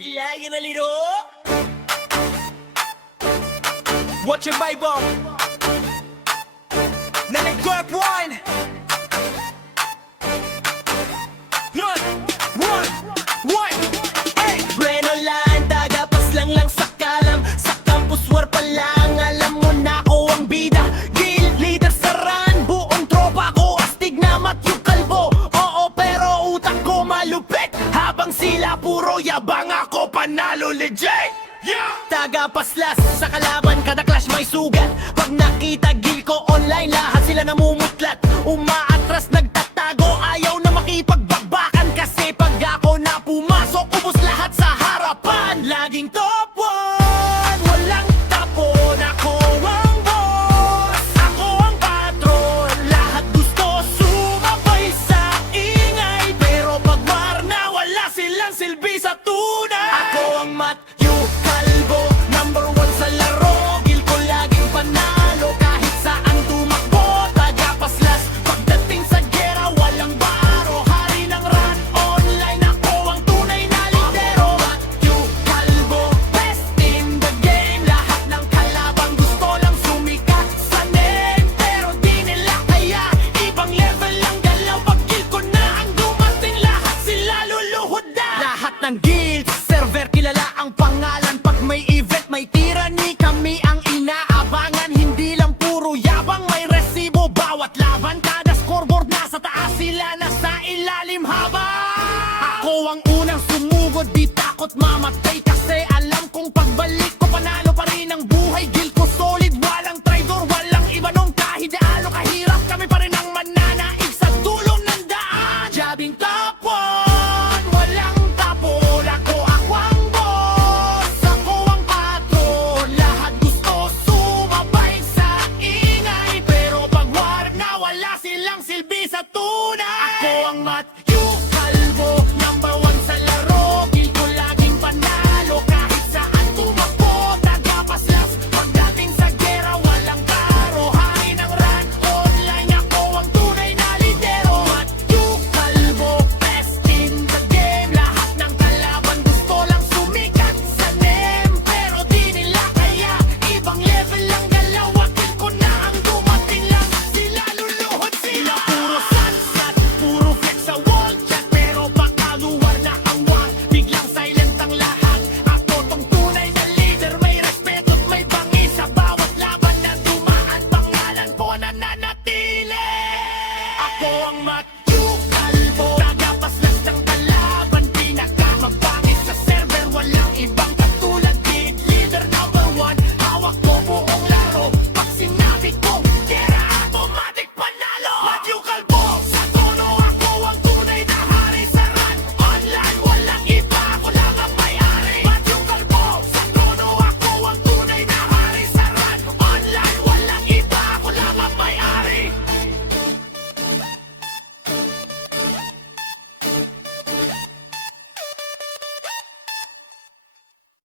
Lagi na liro. Watch your Bible. Nag-gorp one. One. Hey! Bueno lang, tagapas lang sa kalam. Sa campus war pa lang, alam mo na ako ang bida. Guild leader sa run, buong tropa ko astig na Matthew Calvo. Oo, pero utak ko malupit. Habang sila puro yabang, ako panalo legit. Tagapaslas sa kalaban, kada clash may sugat. Pag nakita gil ko online, lahat sila namumutlat. Umaatras, nagtatago, ayaw na makipagbagbakan. Kasi pag ako na pumasok, ubos lahat sa harapan. Laging top 1, walang tapon. Ako ang boss, ako ang patron. Lahat gusto sumabay sa ingay. Pero pag war na, wala silang silbi sa tunay. Ako ang Matthew Calvo, number 1 sa laro. Gil ko laging panalo, kahit saan tumakbo. Tagapaslas, pagdating sa gera, walang baro. Hari ng run online, ako ang tunay na lidero. Matthew Calvo, best in the game. Lahat ng kalabang gusto lang sumikat sa name. Pero di nila kaya, ibang level lang galaw. Pag gil ko na ang dumating, lahat sila luluhod na. Lahat ng guild, server kilala ang pangalan. Pag may event, may tyranny, kami ang inaabangan. Hindi lang puro yabang, may resibo bawat laban. Kada scoreboard nasa taas, sila nasa ilalim habang ako ang unang sumugod, di takot mamatay. Kasi alam kong pagbalik ko, panalo pa rin ang